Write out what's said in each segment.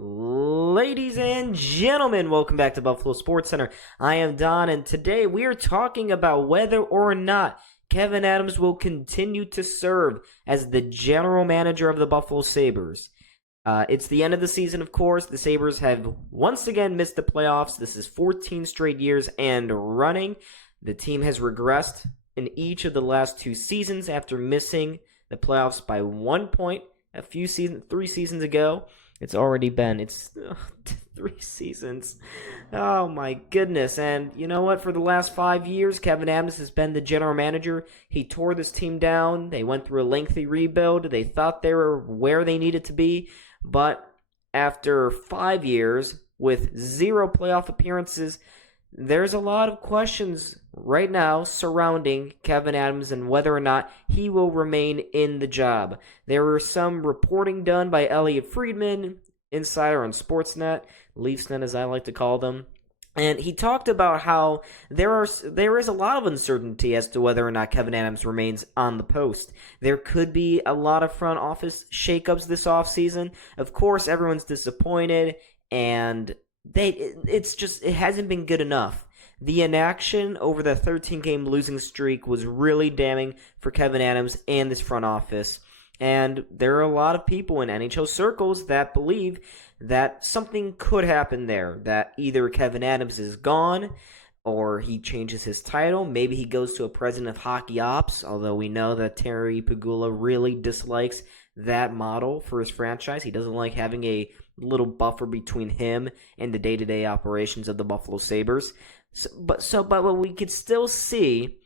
Ladies and gentlemen, welcome back to Buffalo SportsCenter. I am Don, and today we are talking about whether or not Kevyn Adams will continue to serve as the general manager of the Buffalo Sabres. It's the end of the season, of course. The Sabres have once again missed the playoffs. This is 14 straight years and running. The team has regressed in each of the last two seasons after missing the playoffs by 1 point three seasons ago. It's 3 seasons. Oh my goodness. And you know what? For the last 5 years, Kevyn Adams has been the general manager. He tore this team down. They went through a lengthy rebuild. They thought they were where they needed to be. But after 5 years with 0 playoff appearances, there's a lot of questions right now surrounding Kevyn Adams and whether or not he will remain in the job. There were some reporting done by Elliot Friedman, insider on Sportsnet, Leafsnet as I like to call them, and he talked about how there is a lot of uncertainty as to whether or not Kevyn Adams remains on the post. There could be a lot of front office shakeups this offseason. Of course, everyone's disappointed, and it hasn't been good enough. The inaction over the 13-game losing streak was really damning for Kevyn Adams and this front office. And there are a lot of people in NHL circles that believe that something could happen there, that either Kevyn Adams is gone or he changes his title. Maybe he goes to a president of hockey ops, although we know that Terry Pegula really dislikes that model for his franchise. He doesn't like having a little buffer between him and the day-to-day operations of the Buffalo Sabres. But we could still see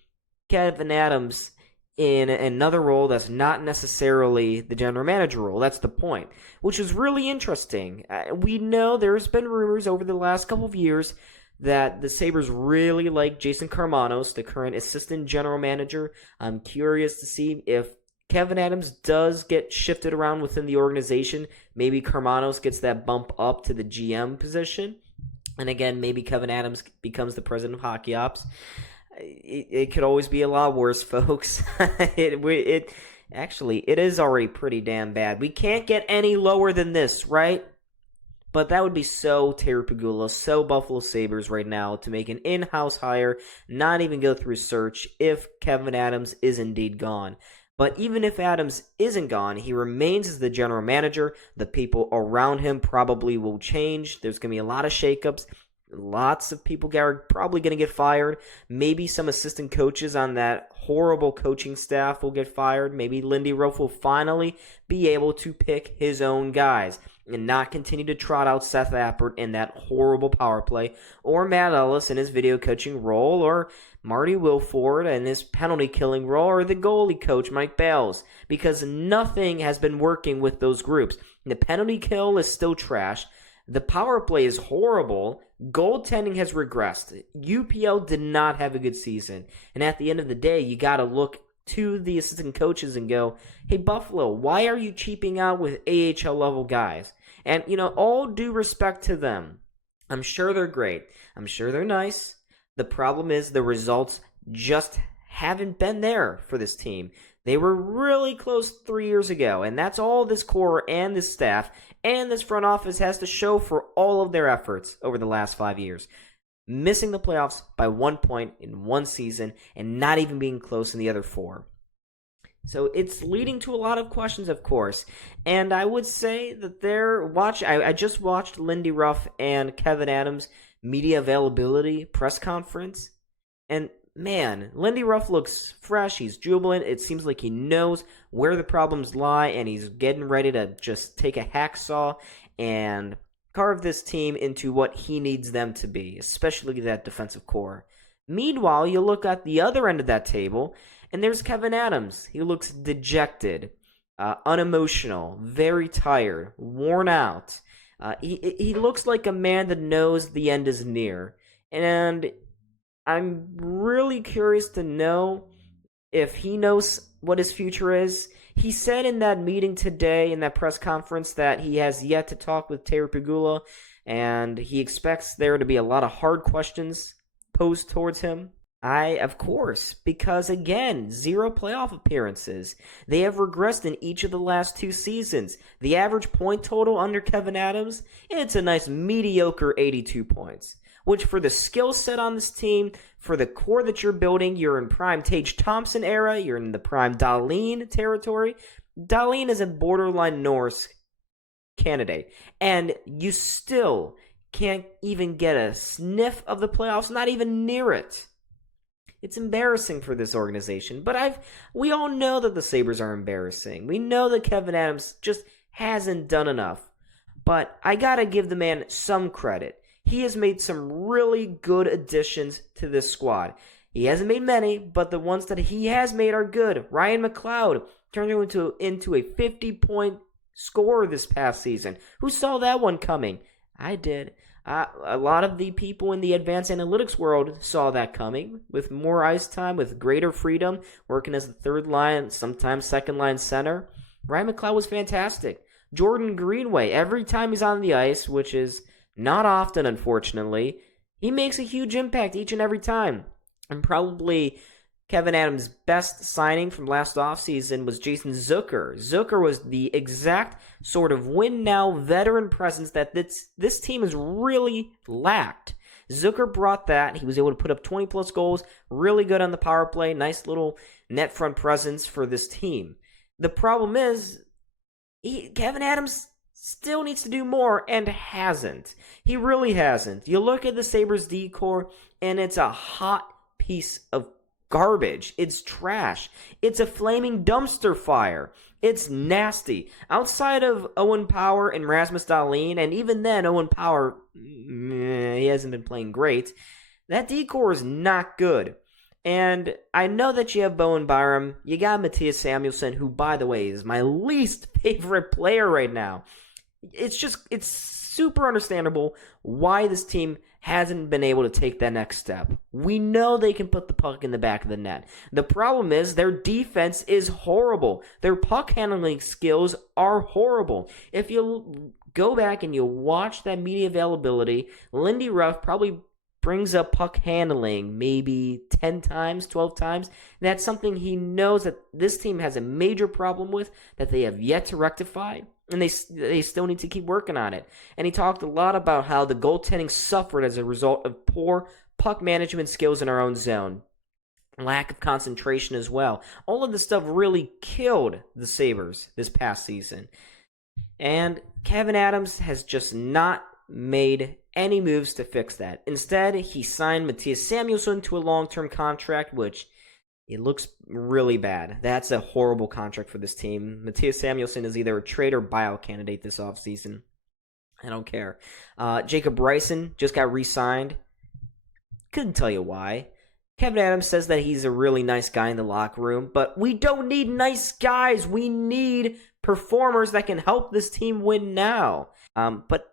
Kevyn Adams in another role that's not necessarily the general manager role. That's the point, which is really interesting. We know there's been rumors over the last couple of years that the Sabres really like Jason Karmanos, the current assistant general manager. I'm curious to see if Kevyn Adams does get shifted around within the organization. Maybe Karmanos gets that bump up to the GM position. And again, maybe Kevyn Adams becomes the president of hockey ops. It could always be a lot worse, folks. It is already pretty damn bad. We can't get any lower than this, right? But that would be so Terry Pegula, so Buffalo Sabres right now to make an in-house hire, not even go through search if Kevyn Adams is indeed gone. But even if Adams isn't gone, he remains as the general manager. The people around him probably will change. There's going to be a lot of shakeups. Lots of people are probably going to get fired. Maybe some assistant coaches on that horrible coaching staff will get fired. Maybe Lindy Ruff will finally be able to pick his own guys and not continue to trot out Seth Appert in that horrible power play, or Matt Ellis in his video coaching role, or Marty Wilford in his penalty killing role, or the goalie coach Mike Bales, because nothing has been working with those groups. The penalty kill is still trash. The power play is horrible. Goaltending has regressed. UPL did not have a good season. And at the end of the day, you got to look to the assistant coaches and go, hey, Buffalo, why are you cheaping out with AHL level guys? And, all due respect to them. I'm sure they're great. I'm sure they're nice. The problem is the results just haven't been there for this team. They were really close 3 years ago, and that's all this core and this staff and this front office has to show for all of their efforts over the last 5 years. Missing the playoffs by 1 point in one season and not even being close in the other 4. So it's leading to a lot of questions, of course. And I would say that I just watched Lindy Ruff and Kevyn Adams' media availability press conference. And man, Lindy Ruff looks fresh. He's jubilant. It seems like he knows where the problems lie, and he's getting ready to just take a hacksaw and carve this team into what he needs them to be, especially that defensive core. Meanwhile, you look at the other end of that table, and there's Kevyn Adams. He looks dejected, unemotional, very tired, worn out. He looks like a man that knows the end is near. And I'm really curious to know if he knows what his future is. He said in that meeting today, in that press conference, that he has yet to talk with Terry Pegula, and he expects there to be a lot of hard questions posed towards him. Of course, because again, 0 playoff appearances. They have regressed in each of the last 2 seasons. The average point total under Kevyn Adams, it's a nice mediocre 82 points. Which for the skill set on this team, for the core that you're building, you're in prime Tage Thompson era, you're in the prime Dahlin territory. Dahlin is a borderline Norris candidate, and you still can't even get a sniff of the playoffs, not even near it. It's embarrassing for this organization, but we all know that the Sabres are embarrassing. We know that Kevyn Adams just hasn't done enough, but I gotta give the man some credit. He has made some really good additions to this squad. He hasn't made many, but the ones that he has made are good. Ryan McLeod turned into a 50-point scorer this past season. Who saw that one coming? I did. A lot of the people in the advanced analytics world saw that coming. With more ice time, with greater freedom, working as the third line, sometimes second line center. Ryan McLeod was fantastic. Jordan Greenway, every time he's on the ice, which is not often, unfortunately, he makes a huge impact each and every time. And probably Kevyn Adams' best signing from last offseason was Jason Zucker. Zucker was the exact sort of win-now veteran presence that this team has really lacked. Zucker brought that. He was able to put up 20-plus goals, really good on the power play, nice little net front presence for this team. The problem is, Kevyn Adams still needs to do more and hasn't. He really hasn't. You look at the Sabres D-core, and it's a hot piece of garbage. It's trash. It's a flaming dumpster fire. It's nasty. Outside of Owen Power and Rasmus Dahlin, and even then, Owen Power, he hasn't been playing great. That D-core is not good. And I know that you have Bowen Byram. You got Matthias Samuelsson, who, by the way, is my least favorite player right now. It's super understandable why this team hasn't been able to take that next step. We know they can put the puck in the back of the net. The problem is their defense is horrible. Their puck handling skills are horrible. If you go back and you watch that media availability, Lindy Ruff probably brings up puck handling maybe 10 times, 12 times. And that's something he knows that this team has a major problem with that they have yet to rectify. And they still need to keep working on it. And he talked a lot about how the goaltending suffered as a result of poor puck management skills in our own zone. Lack of concentration as well. All of this stuff really killed the Sabres this past season. And Kevyn Adams has just not made any moves to fix that. Instead, he signed Matthias Samuelsson to a long-term contract, which it looks really bad. That's a horrible contract for this team. Matthias Samuelsson is either a trade or buyout candidate this offseason. I don't care. Jacob Bryson just got re-signed. Couldn't tell you why. Kevyn Adams says that he's a really nice guy in the locker room, but we don't need nice guys. We need performers that can help this team win now. But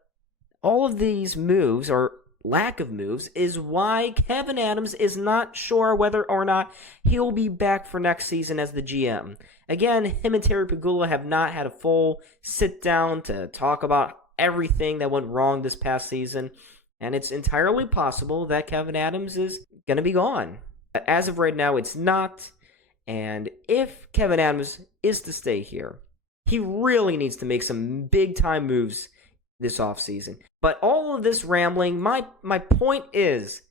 all of these moves, or lack of moves, is why Kevyn Adams is not sure whether or not he'll be back for next season as the GM. Again, him and Terry Pegula have not had a full sit-down to talk about everything that went wrong this past season, and it's entirely possible that Kevyn Adams is going to be gone. But as of right now, it's not, and if Kevyn Adams is to stay here, he really needs to make some big-time moves this offseason. But all of this rambling, my point is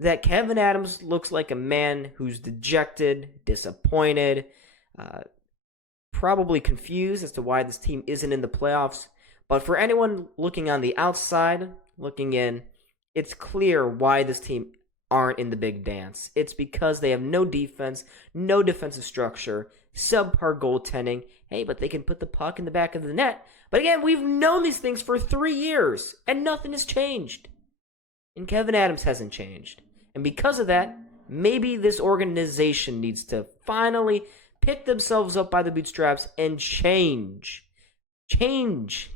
that Kevyn Adams looks like a man who's dejected, disappointed, probably confused as to why this team isn't in the playoffs. But for anyone looking on the outside, looking in, it's clear why this team aren't in the big dance. It's because they have no defense, no defensive structure, subpar goaltending. Hey, but they can put the puck in the back of the net. But again, we've known these things for 3 years, and nothing has changed. And Kevyn Adams hasn't changed. And because of that, maybe this organization needs to finally pick themselves up by the bootstraps and change. Change.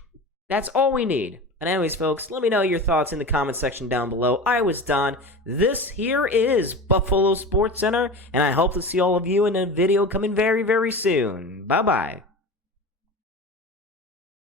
That's all we need. And anyways, folks, let me know your thoughts in the comment section down below. I was Don. This here is Buffalo SportsCenter, and I hope to see all of you in a video coming very, very soon. Bye-bye.